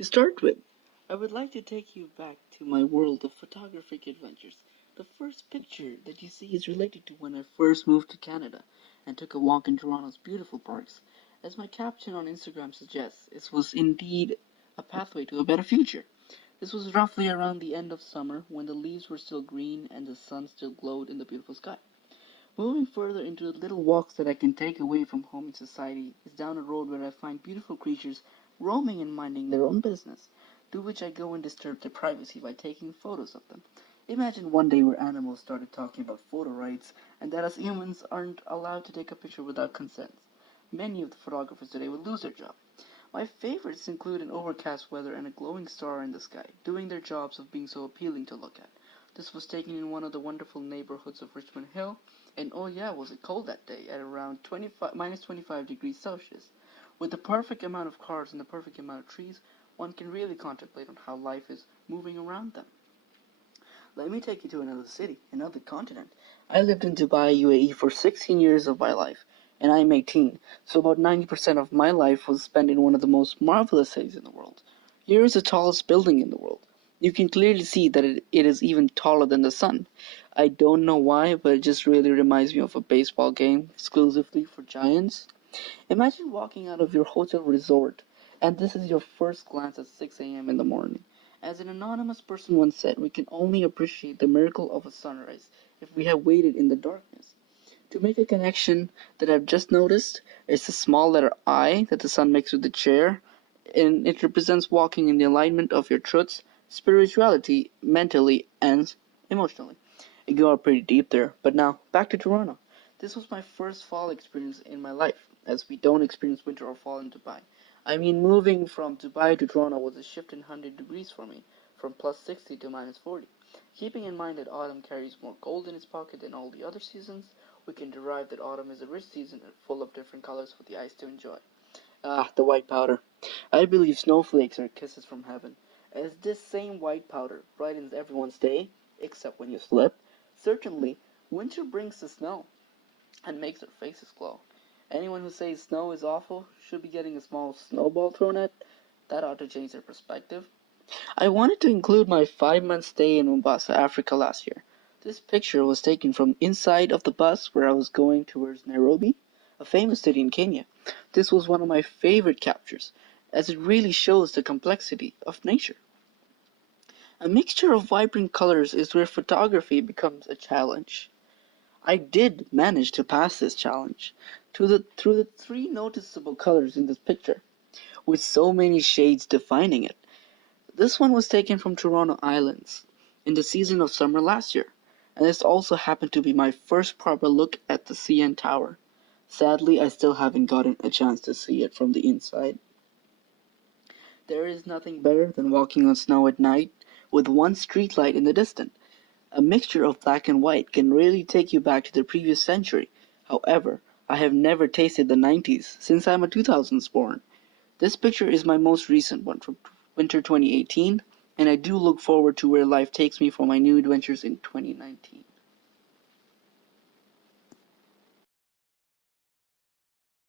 To start with, I would like to take you back to my world of photographic adventures. The first picture that you see is related to when I first moved to Canada and took a walk in Toronto's beautiful parks. As my caption on Instagram suggests, it was indeed a pathway to a better future. This was roughly around the end of summer when the leaves were still green and the sun still glowed in the beautiful sky. Moving further into the little walks that I can take away from home and society is down a road where I find beautiful creatures roaming and minding their own business, to which I go and disturb their privacy by taking photos of them. Imagine one day where animals started talking about photo rights and that us humans aren't allowed to take a picture without consent. Many of the photographers today would lose their job. My favorites include an overcast weather and a glowing star in the sky, doing their jobs of being so appealing to look at. This was taken in one of the wonderful neighborhoods of Richmond Hill, and oh yeah, was it cold that day at around minus 25 degrees Celsius. With the perfect amount of cars and the perfect amount of trees, one can really contemplate on how life is moving around them. Let me take you to another city, another continent. I lived in Dubai, UAE for 16 years of my life, and I'm 18, so about 90% of my life was spent in one of the most marvelous cities in the world. Here is the tallest building in the world. You can clearly see that it is even taller than the sun. I don't know why, but it just really reminds me of a baseball game exclusively for giants. Imagine walking out of your hotel resort, and this is your first glance at 6 a.m. in the morning. As an anonymous person once said, we can only appreciate the miracle of a sunrise if we have waited in the darkness. To make a connection that I've just noticed, it's the small letter I that the sun makes with the chair, and it represents walking in the alignment of your truths, spirituality, mentally, and emotionally. You go out pretty deep there, but now back to Toronto. This was my first fall experience in my life, as we don't experience winter or fall in Dubai. I mean, moving from Dubai to Toronto was a shift in 100 degrees for me, from plus 60 to minus 40. Keeping in mind that autumn carries more gold in its pocket than all the other seasons, we can derive that autumn is a rich season and full of different colors for the eyes to enjoy. Ah, the white powder. I believe snowflakes are kisses from heaven, as this same white powder brightens everyone's day, except when you slip. Certainly, winter brings the snow and makes their faces glow. Anyone who says snow is awful should be getting a small snowball thrown at. That ought to change their perspective. I wanted to include my 5 month stay in Mombasa, Africa last year. This picture was taken from inside of the bus where I was going towards Nairobi, a famous city in Kenya. This was one of my favorite captures, as it really shows the complexity of nature. A mixture of vibrant colors is where photography becomes a challenge. I did manage to pass this challenge through the three noticeable colors in this picture, with so many shades defining it. This one was taken from Toronto Islands in the season of summer last year, and this also happened to be my first proper look at the CN Tower. Sadly, I still haven't gotten a chance to see it from the inside. There is nothing better than walking on snow at night with one streetlight in the distance. A mixture of black and white can really take you back to the previous century. However, I have never tasted the 90s since I'm a 2000s born. This picture is my most recent one from winter 2018, and I do look forward to where life takes me for my new adventures in 2019.